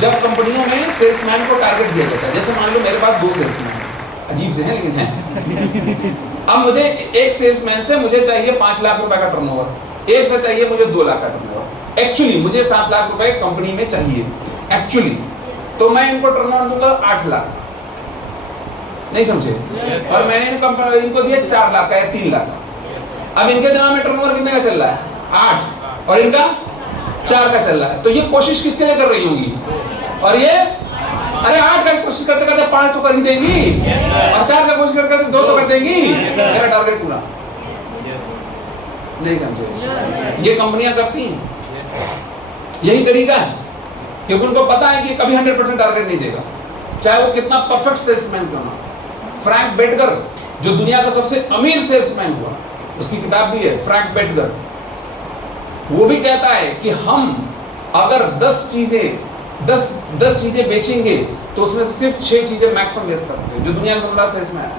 जब कंपनियों में सेल्समैन को टारगेट दिया जाता है, जैसे मान लो मेरे पास 2 सेल्समैन हैं, अजीब से हैं लेकिन हैं। अब मुझे एक सेल्समैन से मुझे चाहिए 5 लाख रुपए का टर्नओवर, एक से चाहिए मुझे 2 लाख का टर्नओवर। एक्चुअली मुझे 7 लाख रुपए कंपनी में चाहिए एक्चुअली, तो मैं इनको टर्नओवर दूंगा 8 लाख, नहीं समझे? और मैंने इनको दिया 4 लाख का या 3 लाख का। अब इनके दिमाग में टर्नओवर कितने का चल रहा है? 8, और इनका 4 का चल रहा है। तो ये कोशिश किसके लिए कर रही होंगी? और ये अरे 8 का कोशिश करते करते 5 तो कर ही देंगी, और 4 का कोशिश करते करते 2 तो कर देंगी, मेरा टारगेट पूरा। नहीं समझे? ये कंपनियां करती हैं, यही तरीका है, क्योंकि उनको पता है कि कभी 100% टारगेट नहीं देगा, चाहे वो कितना परफेक्ट सेल्समैन क्यों ना। फ्रैंक बेटगर जो दुनिया का सबसे अमीर सेल्समैन हुआ, उसकी किताब भी है फ्रैंक बेटगर, वो भी कहता है कि हम अगर 10 चीजें बेचेंगे तो उसमें से सिर्फ 6 चीजें मैक्सिमम बेच सकते हैं। जो दुनिया का सबसे बड़ा सेल्समैन है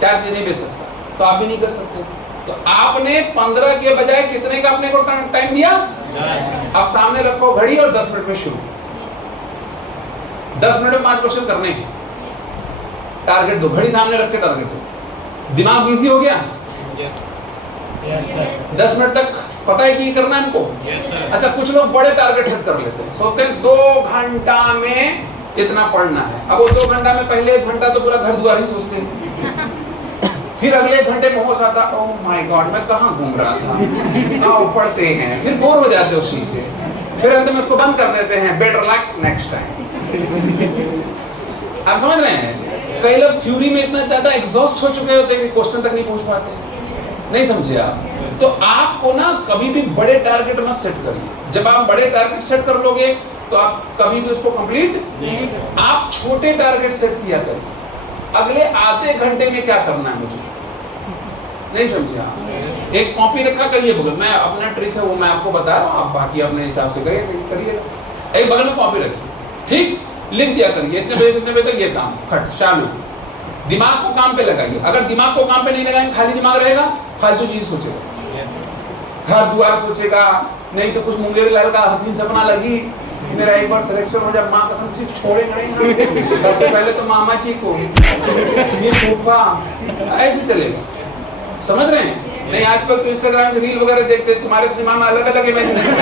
4 चीजें नहीं बेच सकता, तो आप भी नहीं कर सकते। तो आपने 15 के बजाय कितने का अपने को टाइम दिया? आप सामने रखो घड़ी और 10 मिनट में शुरू। 10 मिनट में 5 क्वेश्चन करने हैं, टारगेट दो, घड़ी सामने रख के टारगेट दो। दिमाग बिजी हो गया? 10 मिनट तक पता है कि करना है हमको? अच्छा, कुछ लोग बड़े टारगेट सेट कर लेते हैं, सोचते हैं 2 घंटा में इतना पढ़ना है। अब वो 2 घंटा में पहले 1 घंटा तो पूरा घर द्वार ही सोचते हैं, फिर अगले घंटे में होश आता, ओह माय गॉड मैं कहाँ घूम रहा था, आओ पढ़ते हैं, फिर बोर हो जाते हैं उस चीज से, फिर अंत में उसको बंद कर देते हैं, बेटर लक नेक्स्ट टाइम। आप समझ रहे हैं? कई लोग थ्योरी में इतना ज्यादा एग्जॉस्ट हो चुके होते हैं कि क्वेश्चन तक नहीं पहुंच पाते। नहीं समझे आप? तो आपको ना कभी भी बड़े टारगेट मत सेट करिए। जब आप बड़े टारगेट सेट कर लोगे तो आप कभी भी उसको कंप्लीट, आप छोटे टारगेट सेट किया करिए। अगले आधे घंटे में क्या करना है मुझे, नहीं समझे आप? एक कॉपी रखा करिए बगल में, अपना ट्रिक है वो मैं आपको बता रहा हूँ, आप बाकी अपने हिसाब से करिए। एक बगल में कॉपी रखिए, ठीक, लिख दिया करिए इतने बजे से इतने बजे तक ये काम, खट चालू। दिमाग को काम पे लगाइए। अगर दिमाग को काम पे नहीं लगाएंगे, खाली दिमाग रहेगा, फालतू चीज सोचेगा, घर द्वार सोचेगा, नहीं तो कुछ मुंगेरी लाल का हसीन सपना लगी, मेरा एक बार सिलेक्शन हो जाए, माँ कसम से छोड़ेंगे सबसे पहले तो मामा जी को, ये सोफा, ऐसे चलेगा। समझ रहे हैं? नहीं आजकल तो इंस्टाग्राम से रील वगैरह देखते, तुम्हारे दिमाग में अलग अलग इमेजिनेशन।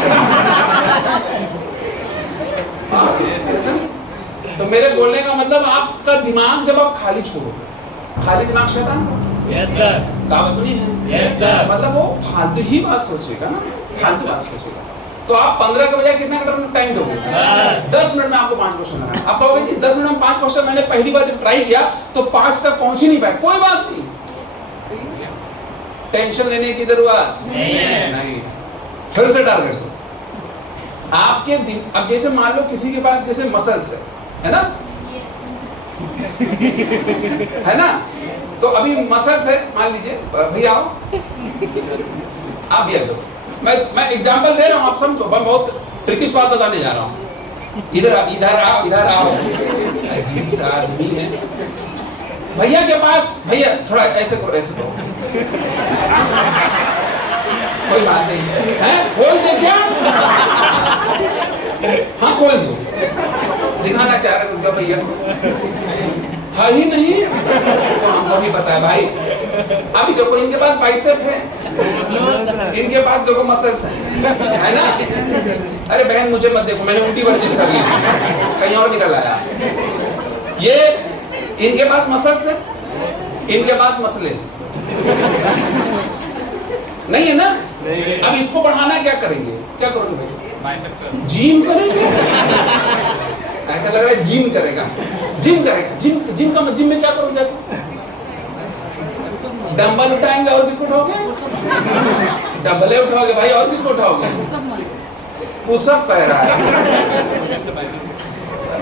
तो मेरे बोलने का मतलब, आपका दिमाग जब आप खाली छोड़ोगे, खाली दिमाग शैतान का। Yes sir. कहावत सुनी है? Yes sir. मतलब वो फालतू ही बात सोचेगा ना, फालतू बात सोचेगा। तो आप 15 के बजाय कितना टाइम दोगे? 10 मिनट में आपको 5 क्वेश्चन लगाना। आप कहोगे कि 10 मिनट में 5 क्वेश्चन, मैंने पहली बार जब ट्राई किया तो 5 तक पहुंच ही नहीं पाए। कोई बात नहीं, टेंशन लेने की जरूरत नहीं। फिर से टारगेट दो आपके दिन। अब जैसे मान लो किसी के पास जैसे मसल्स है ना, है ना, तो अभी मसल्स है, मान लीजिए भैया आओ, आप भी आ जाओ, मैं एग्जांपल दे रहा हूँ, आप समझो, मैं बहुत ट्रिकी बात बताने जा रहा हूँ। इधर आओ, अजीब सा आदमी है। भैया के पास, भैया थोड़ा ऐसे करो, ऐसे करो, कोई बात नहीं है, खोल दे क्या? हाँ खोल दो, दिखाना चाह रहे हो भैया, हाँ ही नहीं तो हमको भी पता है भाई। अभी देखो इनके पास बाइसेप है, इनके पास देखो मसल्स है ना। अरे बहन मुझे मत देखो, मैंने उल्टी वर्जिश कर ली, कहीं और निकल आया। ये इनके पास मसल्स है, इनके पास मसले नहीं है ना। अब इसको बढ़ाना क्या करेंगे? क्या करोगे भाई? जिम करेंगे। ऐसा लग रहा है जिम करेगा, जिम में क्या करोगे? डंबल उठाएंगे और किसको उठाओगे? डंबल उठाओगे भाई, और किसको उठाओगे? पुशअप कह रहा है,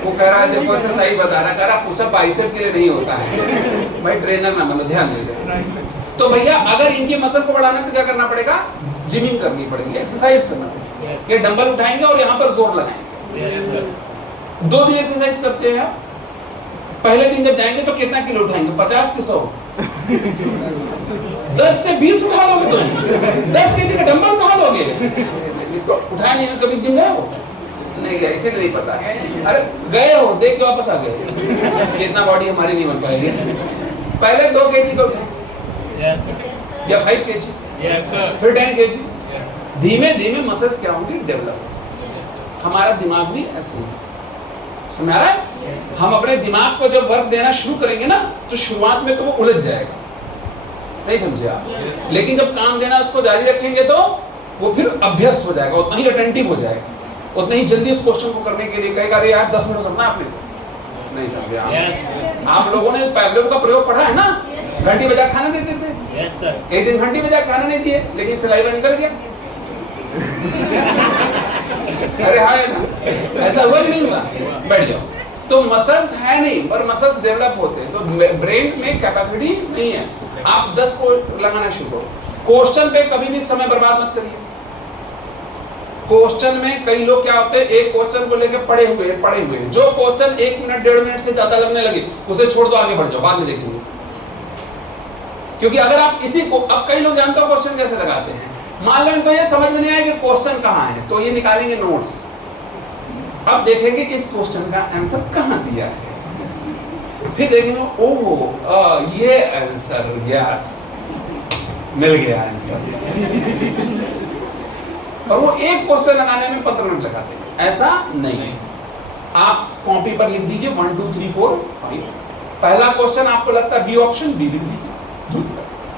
वो कह रहा है, देखो एक्सरसाइज बता रहा, कह रहा पुशअप बाइसेप के लिए नहीं होता है। भाई ट्रेनर ना बनो, ध्यान दे। तो भैया अगर इनके मसल को बढ़ाना तो क्या करना पड़ेगा? जिमिंग करनी पड़ेगी, एक्सरसाइज करना पड़ेगा। ये डंबल उठाएंगे और यहाँ पर जोर लगाएंगे। 2 दिन एक्सरसाइज करते हैं। पहले दिन जब जाएंगे तो कितना किलो उठाएंगे? 50 कि 100? 10 से 20 उठा लोगे तुम? 10 केजी का डंबल उठा लोगे? इसको उठाया नहीं, कभी जिम गए हो? नहीं गए, इसीलिए नहीं पता। अरे गए हो, देख के वापस आ गए कि इतना बॉडी हमारी नहीं बन पाएगी। पहले 2 kg को या 5 kg, फिर 10 kg, धीमे धीमे मसल्स क्या होंगी, डेवलप। हमारा दिमाग भी ऐसे ही, समझ आ रहा है? हम अपने दिमाग को जब वर्क देना शुरू करेंगे ना, तो शुरुआत में तो वो उलझ जाएगा, नहीं समझे आप? लेकिन जब काम देना उसको जारी रखेंगे तो वो फिर अभ्यस्त हो जाएगा, उतना ही अटेंटिव हो जाएगा, उतना ही जल्दी उस क्वेश्चन को करने के लिए कहेगा, अरे यार 10 मिनट करना आपने, नहीं समझे आप? आप लोगों ने पैवलोव का प्रयोग पढ़ा है ना, घंटी बजा खाना देते थे। एक दिन घंटी बजा खाना नहीं दिए, लेकिन सलाइवा निकल गया। अरे हाँ ना, ऐसा हुआ कि नहीं हुआ? बैठ जाओ। तो मसल्स है नहीं, पर मसल्स डेवलप होते हैं। तो ब्रेन में कैपेसिटी नहीं है। आप 10 को लगाना शुरू करो। क्वेश्चन पे कभी भी समय बर्बाद मत करिए। क्वेश्चन में कई लोग क्या होते हैं, एक क्वेश्चन को लेकर पढ़े हुए जो क्वेश्चन 1 मिनट 1.5 मिनट से ज्यादा लगने लगे, उसे छोड़ दो, आगे बढ़ जाओ, बाद में देखेंगे। क्योंकि अगर आप इसी को, अब कई लोग जानते हो क्वेश्चन कैसे लगाते हैं, मान लो इनको ये समझ में नहीं आया कि क्वेश्चन कहाँ है, तो ये निकालेंगे नोट्स। अब देखेंगे कि इस क्वेश्चन का आंसर कहाँ दिया है, फिर देखेंगे ओह ये आंसर, यस मिल गया आंसर। और वो एक क्वेश्चन लगाने में 15 मिनट लगाते हैं। ऐसा नहीं, आप कॉपी पर लिख दीजिए 1 2 3 4 5। पहला क्वेश्चन आपको लगता है बी ऑप्शन, बी लिख दीजिए,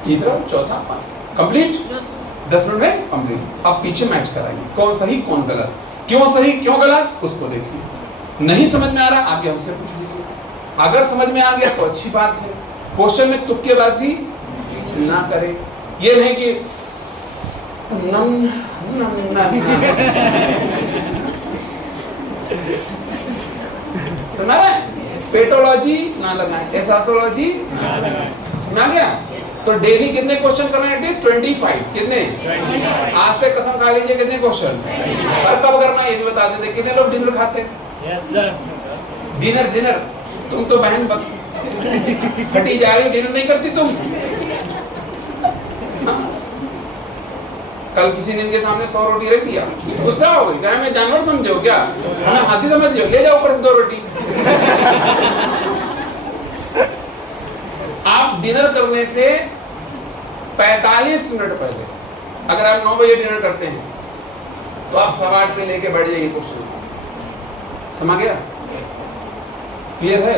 तीसरा, चौथा, 5, कंप्लीट। 10 मिनट में कंप्लीट। अब पीछे मैच कराइए, कौन सही कौन गलत, क्यों सही क्यों गलत, उसको देखिए। नहीं समझ में आ रहा, आगे हमसे पूछ लीजिए। अगर समझ में आ गया तो अच्छी बात है। क्वेश्चन में तुक्केबाजी ना करें। ये नहीं कि समझ रहे हैं? पेटोलॉजी ना लगाएं, एसासोलॉजी ना लगाएं। समझ गया? तो डेली कितने क्वेश्चन करने हैं? 25। कितने? आज से कसम खा लीजिए कितने क्वेश्चन। और कब करना ये भी बता देते। कितने लोग डिनर खाते हैं? डिनर तुम तो बहन हटी जा रही हो, डिनर नहीं करती तुम। कल किसी ने इनके सामने 100 रोटी रख दिया, गुस्सा हो गई, क्या मैं जानवर समझो क्या, हमें हाथी समझ लो, ले जाओ ऊपर 2 रोटी। आप डिनर करने से 45 मिनट पहले, अगर आप 9 बजे डिनर करते हैं तो आप 8:15 पे लेके बैठ जाइए क्वेश्चन। समझ गया? क्लियर है?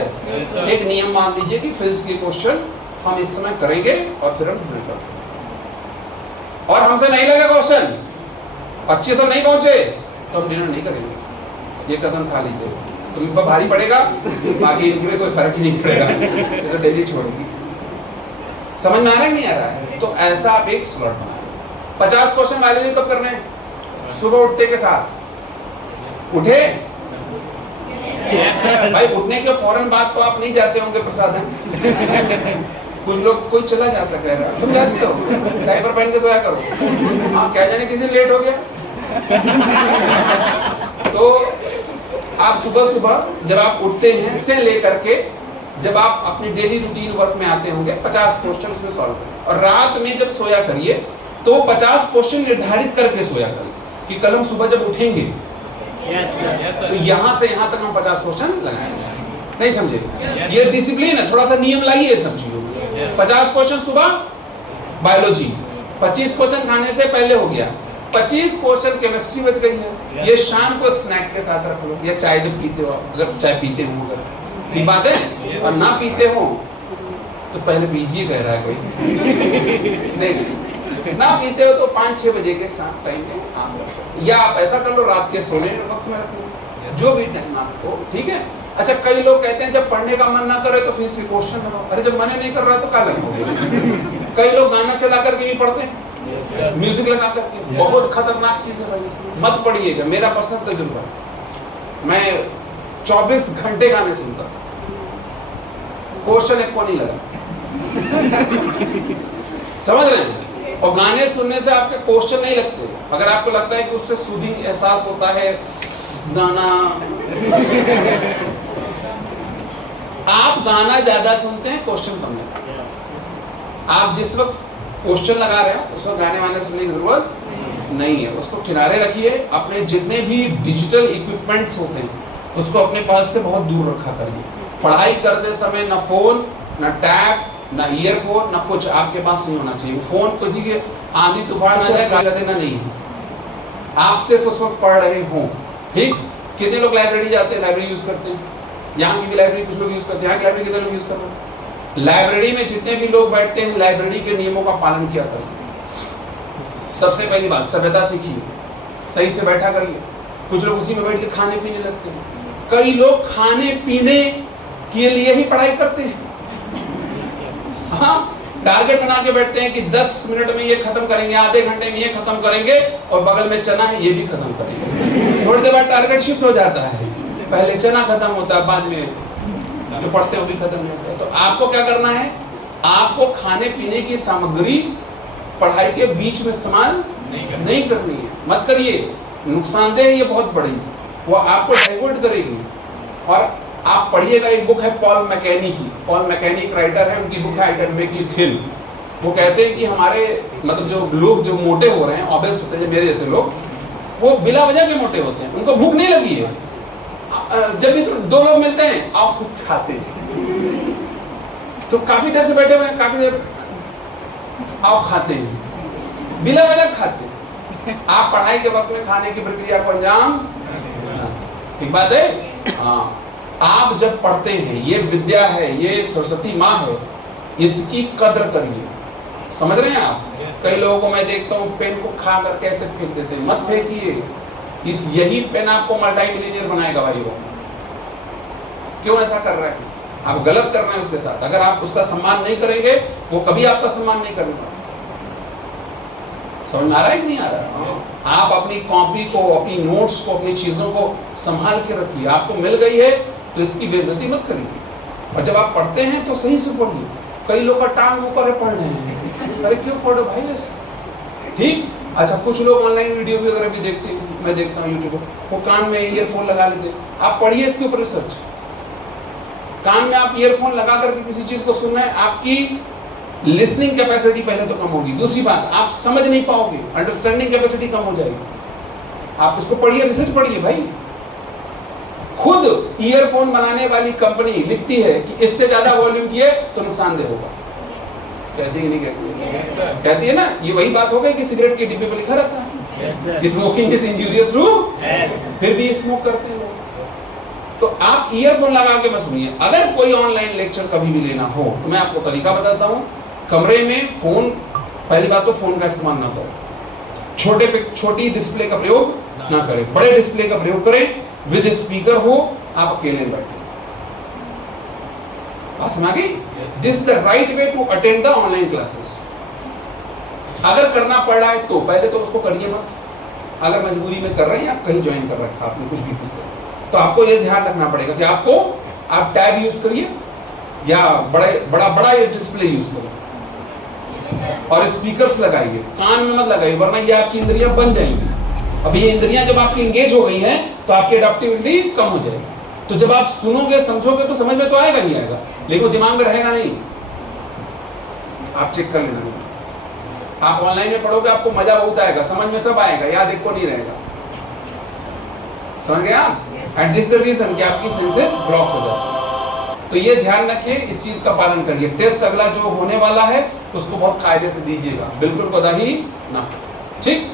एक नियम मान लीजिए कि फिजिक्स के क्वेश्चन हम इस समय करेंगे और फिर हम डिनर करेंगे। और हमसे नहीं लगा क्वेश्चन, 25 नहीं पहुंचे तो हम डिनर नहीं करेंगे। ये कसम खा लीजिए। तुम पर भारी पड़ेगा, बाकी इनके में कोई फर्क ही नहीं पड़ेगा, तो डेली छोड़ेगी। समझ में आ रहा है नहीं आ रहा है? तो ऐसा आप एक स्लॉट बना। 50 क्वेश्चन वाले कब करने हैं? सुबह उठते के साथ। उठे भाई, उठने के फौरन बाद तो आप नहीं जाते होंगे प्रसादन। कुछ लोग, कोई चला जाता कह रहा, तुम जाते हो, डायपर पहन के सोया करो। हाँ, क्या जाने किसी लेट हो गया। तो आप सुबह जब आप उठते हैं से लेकर के जब आप अपनी डेली रूटीन वर्क में आते होंगे, 50 क्वेश्चन में सॉल्व करें। और रात में जब सोया करिए तो 50 क्वेश्चन निर्धारित करके सोया करिए कि कल हम सुबह जब उठेंगे तो यहाँ से यहाँ तक हम 50 क्वेश्चन लगाएंगे। नहीं समझे? ये डिसिप्लिन है, थोड़ा सा नियम लाइए सब चीजों में। 50 क्वेश्चन सुबह बायोलॉजी, 25 क्वेश्चन खाने से पहले हो गया, 25 क्वेश्चन केमिस्ट्री बच गई है। ये शाम को स्नैक के साथ रख लो, या चाय जब पीते हो, अगर चाय पीते हो, अगर ये बात है, और ना पीते हो तो पहले पीजिए, कह रहा है कोई। नहीं, ना पीते हो तो 5-6 बजे के साथ टाइम में आप रख सकते, या आप ऐसा कर लो रात के सोने वक्त में रख लो, जो भी टाइम आपको ठीक है। अच्छा, कई लोग कहते हैं जब पढ़ने का मन ना करे तो फिर से क्वेश्चन लगाओ। अरे जब मन नहीं कर रहा तो क्या लगाओगे? कई लोग गाना चला करके भी पढ़ते हैं, म्यूजिक लगा करके। बहुत खतरनाक चीज है भाई, मत पढ़िएगा। मेरा पर्सनल तजुर्बा, मैं 24 घंटे गाने सुनता था, क्वेश्चन एक को नहीं लगा। समझ रहे हैं? और गाने सुनने से आपके क्वेश्चन नहीं लगते। अगर आपको लगता है कि उससे सूदिंग एहसास होता है गाना, आप गाना ज्यादा सुनते हैं, क्वेश्चन कम लगता है। आप जिस वक्त क्वेश्चन लगा रहे हो उस वक्त गाने वाने सुनने की जरूरत, नहीं है, उसको किनारे रखिए। अपने जितने भी डिजिटल इक्विपमेंट्स होते हैं उसको अपने पास से बहुत दूर रखा करिए। पढ़ाई करते समय ना फोन, ना टैब, ना ईयरफोन, ना कुछ आपके पास नहीं होना चाहिए। फोन किसी के आंधी तूफान आ जाए गाली देना नहीं है, आप सिर्फ उस वक्त पढ़ रहे हो। ठीक, कितने लोग लाइब्रेरी जाते हैं, लाइब्रेरी यूज करते हैं, यहाँ की भी लाइब्रेरी कुछ लोग यूज करते हैं, यहाँ की लाइब्रेरी कितने लोग यूज करते हैं। लाइब्रेरी में जितने भी लोग बैठते हैं लाइब्रेरी के नियमों का पालन किया करिए। सबसे पहली बात, सभ्यता सीखिए, सही से बैठा करिए। कुछ लोग उसी में बैठ के खाने पीने लगते हैं। कई लोग खाने पीने के लिए ही पढ़ाई करते हैं। हाँ, टारगेट बना के बैठते हैं कि 10 मिनट में ये खत्म करेंगे, आधे घंटे में ये खत्म करेंगे, और बगल में चना है ये भी खत्म करेंगे। थोड़ी देर बाद टारगेट शिफ्ट हो जाता है, पहले चना खत्म होता है, बाद में जो पढ़ते हैं वो भी खत्म नहीं होता है। तो आपको क्या करना है, आपको खाने पीने की सामग्री पढ़ाई के बीच में इस्तेमाल नहीं करनी है, मत करिए। नुकसानदेह ये बहुत बड़ी, वो आपको डाइवर्ट करेगी। और आप पढ़िएगा, एक बुक है पॉल मैकेनी की, पॉल मैकेनी एक राइटर है, उनकी बुक है I can make you thin. वो कहते हैं कि हमारे मतलब जो लोग जो मोटे हो रहे हैं, ऑब्वियस होते हैं मेरे जैसे लोग, वो बिला वजह के मोटे होते हैं, उनको भूख नहीं लगी है। जब भी दो लोग मिलते हैं आओ कुछ खाते हैं, तो काफी देर से बैठे हुए हैं, काफी देर आओ खाते हैं, बिला वजह खाते हैं। आप पढ़ाई के वक्त में खाने की प्रक्रिया को अंजाम, ठीक बात है। हाँ, आप जब पढ़ते हैं, ये विद्या है, ये सरस्वती माँ है, इसकी कद्र करिए। समझ रहे हैं आप? कई लोगों को मैं देखता हूँ पेन को खा कर कैसे फेंक देते हैं, मत फेंकिए। यही पेन आपको मल्टी मिलियनियर बनाएगा भाइयों। क्यों ऐसा कर रहे हैं? आप गलत कर रहे हैं उसके साथ। अगर आप उसका सम्मान नहीं करेंगे, वो कभी आपका सम्मान नहीं करेगा। समझ में आ रहा है कि नहीं आ रहा? आप अपनी कॉपी को, अपनी नोट्स को, अपनी चीजों को संभाल के रखिए। आपको मिल गई है तो इसकी बेइज्जती मत करिए। और जब आप पढ़ते हैं तो सही से पढ़िए। कई लोग का टांग ऊपर है पढ़ रहे हैं, अरे क्यों पढ़ो भाई ऐसे? ठीक। अच्छा, कुछ लोग ऑनलाइन वीडियो भी वगैरह भी देखते हैं, मैं देखता हूँ यूट्यूब पर, वो कान में ईयरफोन लगा लेते। आप पढ़िए इसके ऊपर रिसर्च। कान में आप ईयरफोन लगा करके किसी चीज को सुन रहे हैं, आपकी लिसनिंग कैपेसिटी पहले तो कम होगी। दूसरी बात, आप समझ नहीं पाओगे, अंडरस्टैंडिंग कैपेसिटी कम हो जाएगी। आप इसको पढ़िए, रिसर्च पढ़िए भाई। खुद ईयरफोन बनाने वाली कंपनी लिखती है कि इससे ज्यादा वॉल्यूम किए तो नुकसानदेह होगा। कहती है नहीं कहती? कहती है ना। ये वही बात हो गई कि सिगरेट के डिब्बे पर लिखा रहता है स्मोकिंग इज इंजूरियस टू, फिर भी स्मोक करते हैं लोग। तो आप ईयरफोन लगा के मत सुनिए। अगर कोई ऑनलाइन लेक्चर कभी भी लेना हो तो मैं आपको तरीका बताता हूँ। कमरे में फोन, पहली बात तो फोन का इस्तेमाल ना करो, छोटी डिस्प्ले का प्रयोग ना करें, बड़े डिस्प्ले का प्रयोग करें, विद स्पीकर हो, आप अकेले बैठे। बात समझ गई? This is the right way to attend the online classes. अगर करना पड़ रहा है तो पहले तो उसको करिए मत। अगर मजबूरी में कर रहे हैं, आप कहीं ज्वाइन कर रखा आपने कुछ भी किसी, तो आपको ये ध्यान रखना पड़ेगा कि आपको आप टैब यूज करिए या बड़ा ये डिस्प्ले यूज करिए, और स्पीकर्स लगाइए, कान में मत लगाइए, वरना ये आपकी इंद्रियां बन जाएंगी। अब ये इंद्रियां जब आपकी एंगेज हो गई हैं तो आपकी एडेप्टिविटी कम हो जाएगी। तो जब आप सुनोगे समझोगे तो समझ में तो आएगा ही आएगा, लेकिन वो दिमाग में रहेगा नहीं। आप चेक कर लेना। आप ऑनलाइन में पढ़ोगे आपको मजा बहुत आएगा, समझ में सब आएगा, याद एक को नहीं रहेगा। समझ गए आप? एंड दिस द रीजन कि आपकी सेंसेस ब्लॉक हो जाए। तो ये ध्यान रखिए, इस चीज का पालन करिए। टेस्ट अगला जो होने वाला है उसको बहुत कायदे से दीजिएगा, बिल्कुल कोताही ना। ठीक।